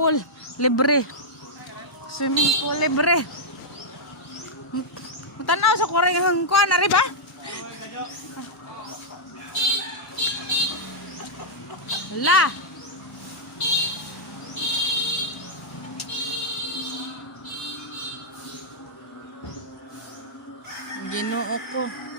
pool libre. Swimming pool libre. Tanaw sa kurang kuan na rin ba? La. Ginoo ko.